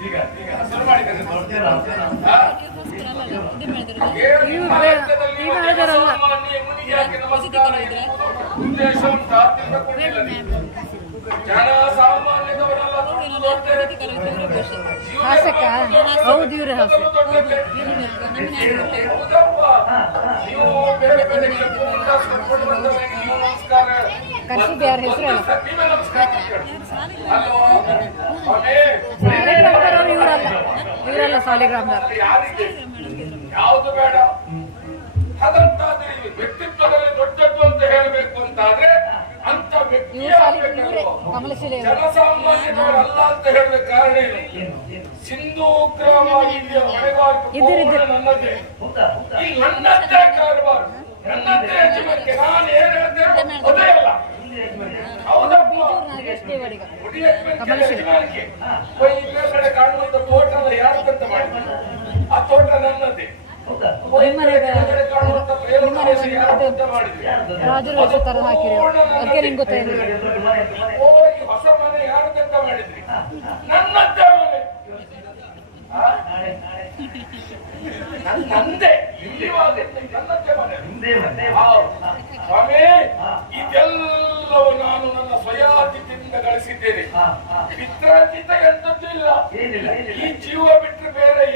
ಈಗ ಶುರು ಮಾಡಿದ್ದೇನೆ ಉದ್ದೇಶ ಉಂಟಾ ತಿಳ್ಕೊಂಡಿಲ್ಲ ನೀವು ಜನ ಸಾಮಾನ್ಯದವರೆಲ್ಲ ಹೌದು ಇವ್ರ ನೀವು ಬೇರೆ ಬೇರೆ ಕರ್ಕೊಂಡು ಬಂದವರಿಗೆ ನೀವು ನಮಸ್ಕಾರ ಕರ್ಸಿದ್ದು ಯಾರ ಹೆಸರು ನೀವೇ ನಮಸ್ಕಾರ ಅಲ್ವಾ ಇವರಲ್ಲ ಸಾಲಿಗ್ರಾಮದವರು ಯಾರಿಗೆ ಯಾವುದು ಬೇಡ ಹಾಗಂತಾದ್ರೆ ವ್ಯಕ್ತಿತ್ವದಲ್ಲಿ ದೊಡ್ಡದ್ದು ಅಂತ ಹೇಳಬೇಕು ಅಂತಾದ್ರೆ ಅಂತ ವ್ಯಕ್ತಿ ಜನಸಾಮಾನ್ಯದವರಲ್ಲ ಅಂತ ಹೇಳುವ ಕಾರಣ ಏನು? ಸಿಂಧೂ ಗ್ರಾಮವಾಗಿ ನನ್ನದೇ ಈ ನನ್ನದ್ದೇ ಕಾರವಾರ ನನ್ನದ್ದೇ ಯಜಮಾನಿಕೆ ನಾನು ಏನ್ ಹೇಳ್ತೇನೆ ಅದೇ ಅಲ್ಲ ಹೌದಪ್ಪ ಯಜಮಾನಿಕೆ ಕಡೆ ಕಾಣುವಂತ ತೋಟ ಯಾರಕ್ಕಂತ ಮಾಡಿ ಆ ತೋಟ ನನ್ನದೇ ರಾಜರು ತರ ಹಾಕಿರಿ ಅದಕ್ಕೆ ನಿಮ್ಗೆ ಗೊತ್ತಾಯಿಲ್ಲ ಹೊಸ ಮನೆ ಯಾರಕ್ಕಂತ ಮಾಡಿದ್ರಿ ನನ್ನದ್ದೇ ಮನೆ ನಂದೇ ಸ್ವಾಮಿ ಇದೆಲ್ಲವೂ ನಾನು ನನ್ನ ಸ್ವಯಾಜಿತದಿಂದ ಗಳಿಸಿದ್ದೇನೆ ಪಿತ್ರಾಜಿತ ಎಂತದ್ದು ಇಲ್ಲ ಈ ಜೀವ ಬಿಟ್ಟರೆ ಬೇರೆ